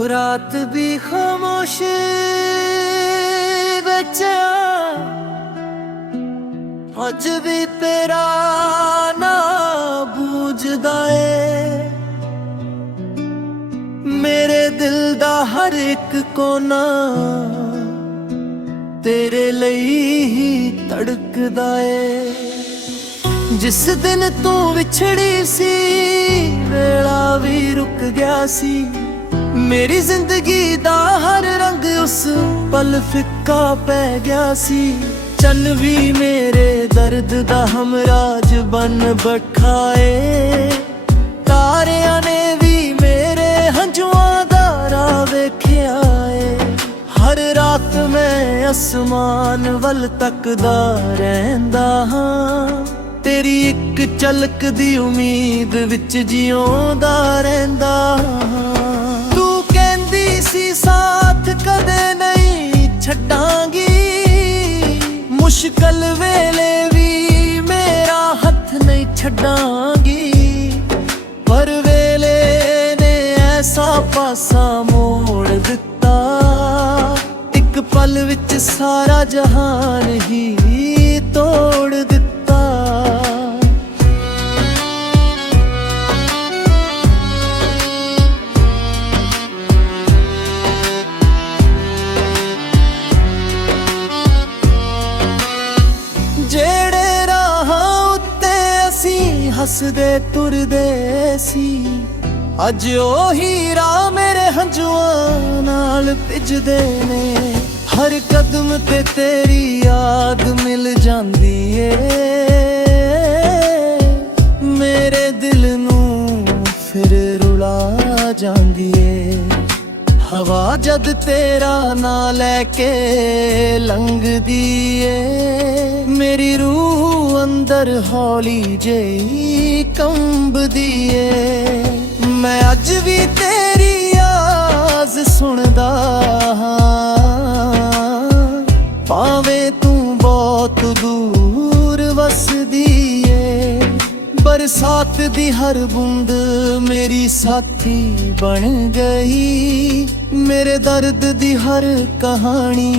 वो रात भी खामोश बचा, अज भी तेरा ना बूझदा है। मेरे दिल दा हर एक कोना तेरे ਲਈ ही धड़कदा है। जिस दिन तू विछड़ी सी वेला भी रुक गया सी। मेरी जिंदगी दा हर रंग उस पल फिक्का पै गया सी। चन्न भी मेरे दर्द दा हमराज बन बठाए। तारियां ने भी मेरे हंजुआं दा राह वेखिया है। हर रात मैं आसमान वल तकदा रहिंदा हां। तेरी एक झलक दी उम्मीद विच जिउंदा रहिंदा हां। तू कहंदी सी साथ कदे नहीं छड्डांगी। मुश्किल वेले भी मेरा हथ नहीं छड्डांगी। पर वेले ने ऐसा पासा मोड़ दिता, एक पल विच सारा जहान ही तोड़ दिता। जेड़े राह उत्ते असी हसदे तुरदे सी, अज ओही राह मेरे हंजुआं नाल भिजदे ने। हर कदम ते तेरी याद मिल जांदी ए। मेरे दिल नूं फिर रुला जांदी ए। हवा जद तेरा ना लैके लंघदी ए। मेरी रूह अंदर हौली जेही कंबदी ए। मैं अज भी तेरी आवाज़ सुनदा हां। भावें तू बहुत दूर वसदी ए। बरसात दी हर बूंद मेरी साथी बन गई। मेरे दर्द दी हर कहानी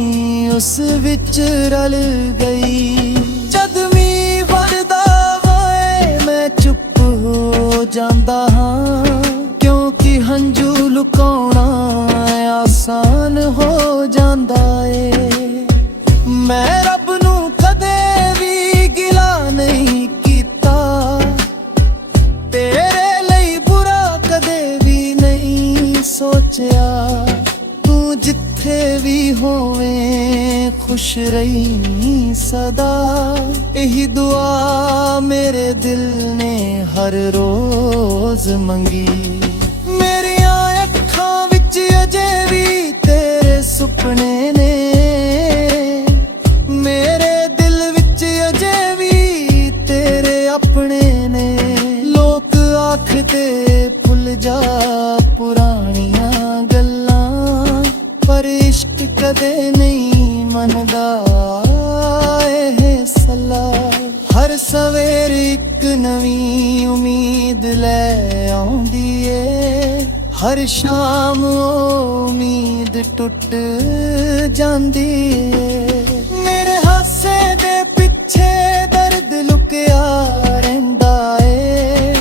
उस विच रल गई। जद मीं वरदा होए मैं चुप हो जांदा हां। क्योंकि हंजू लुकाउणा आसान हो जांदा ए। मैं रब नूं कदे भी गिला नहीं कीता। तेरे ਲਈ बुरा कदे भी नहीं सोचिया। तू जिथे भी होवें खुश रही सदा। यही दुआ मेरे दिल ने हर रोज मंगी। मेरियां अखां विच अजे भी तेरे सुपने ने। मेरे दिल विच अजे भी तेरे अपने ने। लोक आखदे भुल जा पुरानियां गल्लां, पर इश्क कदे नहीं मनदा एह सलाह। हर सवेर एक नवीं उम्मीद लै आउंदी ए। हर शाम उम्मीद टुट जांदी ए। मेरे हासे दे पिछे दर्द लुकिया रहिंदा ए।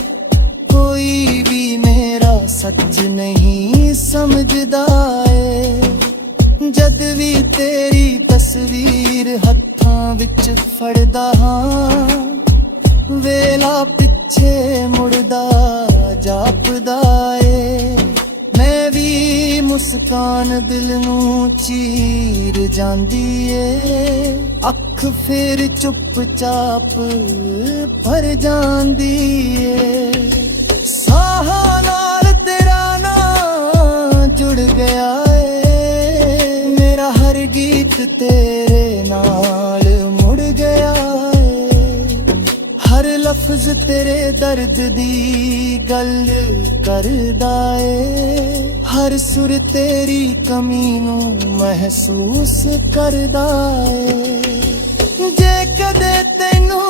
कोई भी मेरा सच नहीं समझदा ए। जद भी तेरी तस्वीर हत्थां विच फड़दा हां। वेला पिछे मुड़दा जापदा ए। मैं भी मुस्कान दिल नूं चीर जांदी ए। अख फिर चुपचाप भर जांदी ए। साहां नाल तेरा नां जुड़ गया ए। मेरा हर गीत तेरे नाल मुड़ गया ए। हर लफ्ज तेरे दर्द दी गल करदा ए। हर सुर तेरी कमी नूं महसूस करदा ए। जे कदे तैनू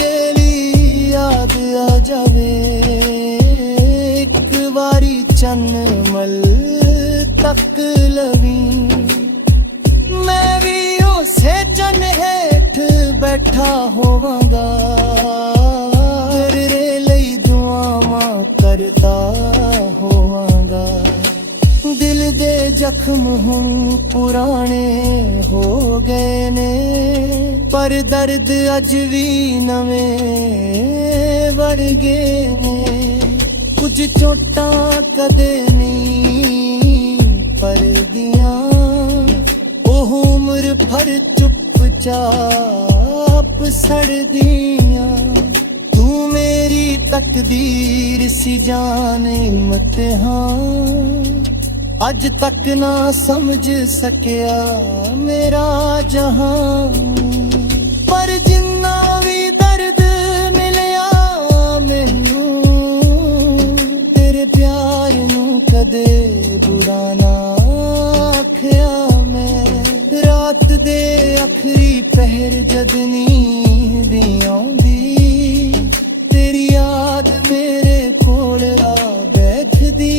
गेली याद आ जावे, एक वारी चन्न मल ਤੱਕ ਲਵੀਂ। ਮੈਂ ਵੀ ਉਸੇ ਚੰਨ ਹੇਠ ਬੈਠਾ ਹੋਵਾਂਗਾ, ਤੇਰੇ ਲਈ ਦੁਆਵਾਂ ਕਰਦਾ ਹੋਵਾਂਗਾ। ਦਿਲ ਦੇ ਜ਼ਖਮ ਹੁਣ ਪੁਰਾਣੇ ਹੋ ਗਏ ਨੇ, ਪਰ ਦਰਦ ਅਜ ਵੀ ਨਵੇਂ ਵਰਗੇ ਨੇ। ਕੁਝ ਚੋਟਾਂ ਕਦੇ ਨਹੀਂ ਪਰਦੀਆਂ, ਉਹ ਉਮਰ ਭਰ ਚੁੱਪਚਾਪ ਸੜਦੀਆਂ। ਤੂੰ ਮੇਰੀ ਤਕਦੀਰ ਸੀ ਜਾਨੇ ਇਮਤਿਹਾਨ, ਅੱਜ ਤੱਕ ਨਾ ਸਮਝ ਸਕਿਆ ਮੇਰਾ ਜਹਾਨ। ਪਰ ਜਿੰਨਾ ਵੀ ਦਰਦ ਮਿਲਿਆ ਮੈਨੂੰ, ਤੇਰੇ ਪਿਆਰ ਨੂੰ ਕਦੇ ਬੁਰਾ ਨਾ ਆਖਿਆ ਮੈਂ। ਰਾਤ ਦੇ ਆਖਰੀ ਪਹਿਰ ਜਦ ਨੀਂਦ ਆਉਂਦੀ, ਤੇਰੀ ਯਾਦ ਮੇਰੇ ਕੋਲ ਆ ਬੈਠਦੀ।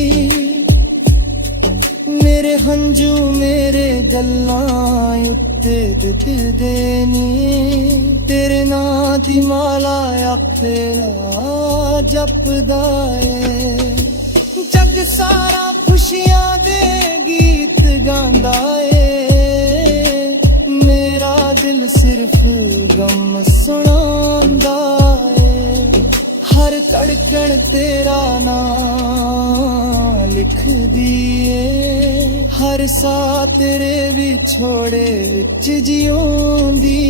ਮੇਰੇ ਹੰਝੂ ਮੇਰੇ ਜੱਲਾਂ ਉੱਤੇ ਦਿਖਦੇ ਨੀ, ਤੇਰੇ ਨਾਂ ਦੀ ਮਾਲਾ ਆਖੇਰਾ ਜਪਦਾ ਏ। ਜਗ ਸਾਰਾ ਖੁਸ਼ੀਆਂ ਦੇ ਗੀਤ ਗਾਉਂਦਾ ਏ, ਮੇਰਾ ਦਿਲ ਸਿਰਫ ਗਮ ਸੁਣਾਉਂਦਾ ਏ। ਹਰ ਧੜਕਣ ਤੇਰਾ ਨਾਂ ਲਿਖਦੀ ਏ, ਹਰ ਸਾਹ ਤੇਰੇ ਵਿਛੋੜੇ ਵਿੱਚ ਜਿਉਂਦੀ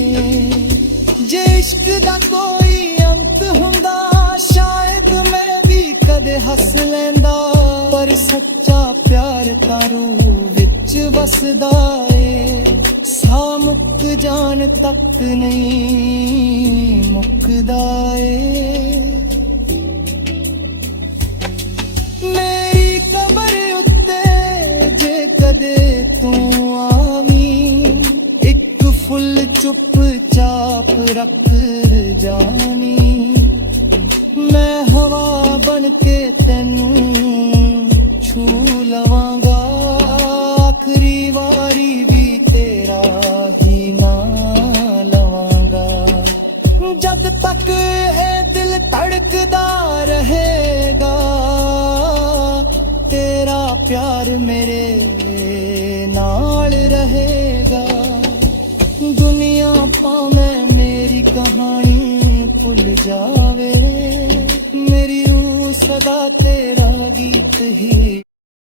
ਏ। ਜੇ ਇਸ਼ਕ ਦਾ ਕੋਈ ਅੰਤ ਹੁੰਦਾ, ਸ਼ਾਇਦ ਮੈਂ ਵੀ ਕਦੇ ਹੱਸ ਲੈਂਦਾ। ਪਰ ਸੱਚਾ ਪਿਆਰ ਤਾਂ ਰੂਹ ਵਿੱਚ ਵਸਦਾ ਏ, ਸਾਹ ਮੁੱਕ ਜਾਣ ਤੱਕ ਨਹੀਂ ਮੁੱਕਦਾ ਏ। ਮੇਰੀ ਕਬਰ ਉੱਤੇ ਜੇ ਕਦੇ ਤੂੰ ਆਵੀਂ, ਇੱਕ ਫੁੱਲ ਚੁੱਪ ਚਾਪ ਰੱਖ ਜਾਣੀ। ਮੈਂ ਹਵਾ ਬਣ ਕੇ ਤੈਨੂੰ ਛੂ ਲਵਾਂਗਾ, ਆਖਰੀ ਵਾਰੀ ਵੀ ਤੇਰਾ ਹੀ ਨਾਂ ਲਵਾਂਗਾ। ਜਦ ਤੱਕ ਇਹ ਦਿਲ ਧੜਕਦਾ ਰਹੇਗਾ, ਤੇਰਾ ਪਿਆਰ ਮੇਰੇ ਨਾਲ ਰਹੇਗਾ। ਦੁਨੀਆ ਭਾਵੇਂ ਮੇਰੀ ਕਹਾਣੀ ਭੁੱਲ ਜਾਵੇ, ਮੇਰੀ ਰੂਹ ਸਦਾ ਤੇਰਾ ਗੀਤ ਹੀ